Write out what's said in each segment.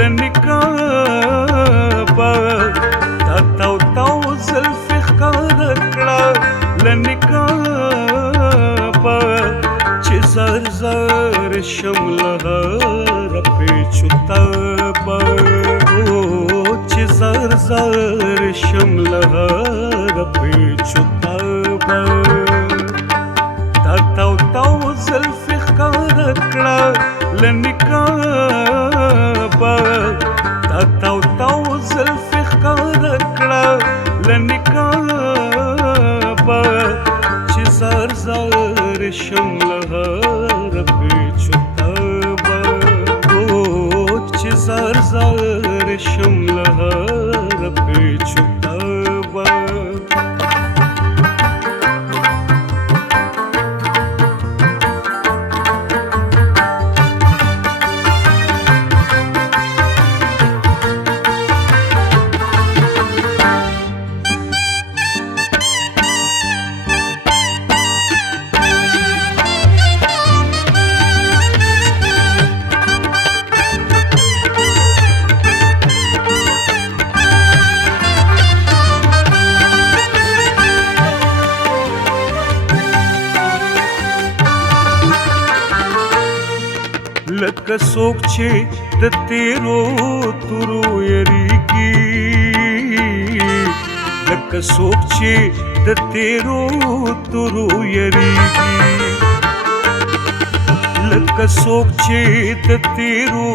لنکابه تا تاو تاو زلفې ښکاره کړه لنکابه چې زر زر شم له هره پیچو تابه چې زر زر شم له هره پیچو تابه تا تاو تاو زلفې ښکاره کړه لنکابه تا تاو تاو زلفې ښکاره کړه لنکابه چې زر زر شم له هره پیچو تابه چې زر زر شم له هره پیچو تابه لکه څوک چې د تیرو تورو یریږي لکه څوک چې د تیرو تورو یریږي لکه څوک چې د تیرو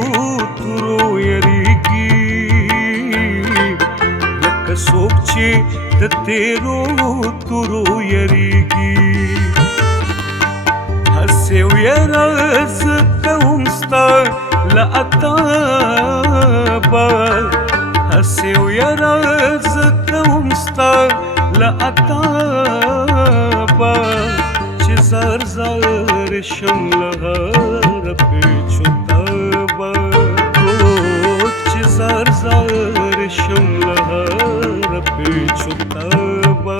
تورو یریږي لکه څوک چې د تیرو تورو یریږي هسې ویره زه کوم ستا له عتابه هسې ویره زه کوم ستا له عتابه چې زر زر شم له هره پیچو تابه چې زر زر شم له هره پیچو تابه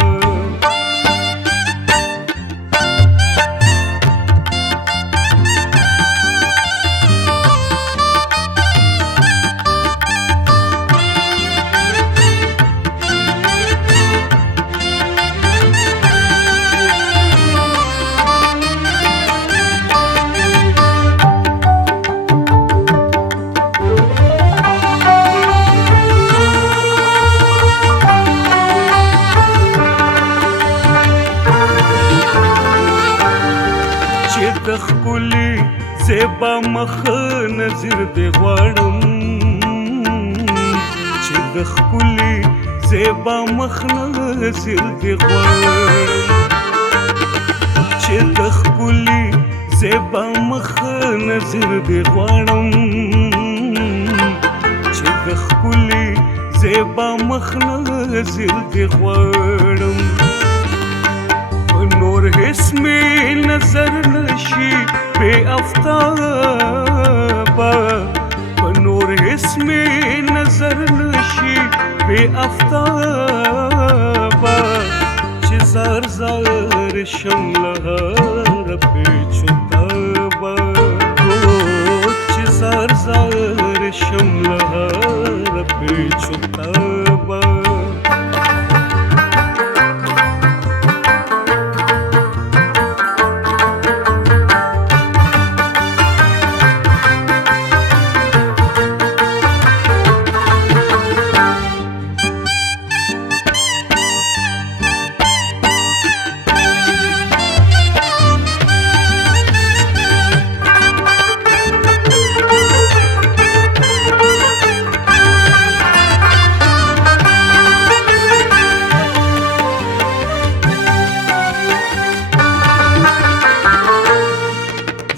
د ښکلي زیبا مخ نظر دې غواړم چې د ښکلي زیبا مخ نظر دې غواړم چې د ښکلي زیبا مخ نظر دې غواړم چې د ښکلي زیبا مخ نظر دې غواړم نور هیڅ می نظر نشي بے آفتابه په نور هیڅ می نظر نشي بے آفتابه چې زر زر شم له هره پیچو تابه چې زر زر شم له هره پیچو تابه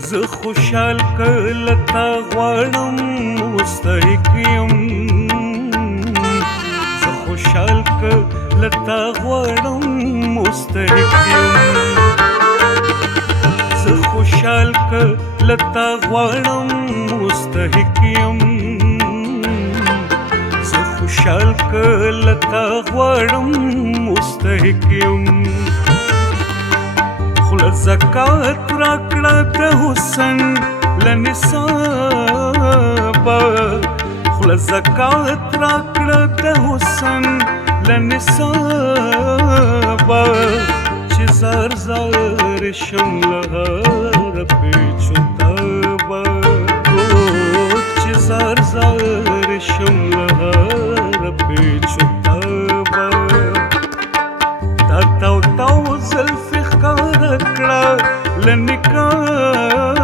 زه خوشحال کله تا غواړم مستحق یم زه خوشحال کله تا غواړم مستحق یم زه خوشحال کله تا غواړم مستحق یم زه خوشحال کله تا غواړم مستحق یم خوله زکات راکړه د حسن له نصابه زکات راکړه د حسن لنصابه چې زار زار شم له هر پیچو تابه چې زار زار شم له هر پیچو تابه تا تاو تاو زلفې ښکاره کړه له نقابه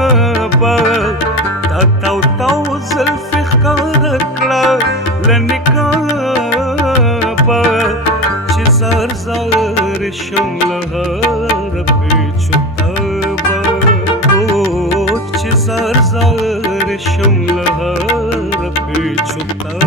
تا تاو تاو زلفې ښکاره کړه له نقابه چې زار زار شم له هر پیچو تابه چې زار زار شم له هر پیچو تابه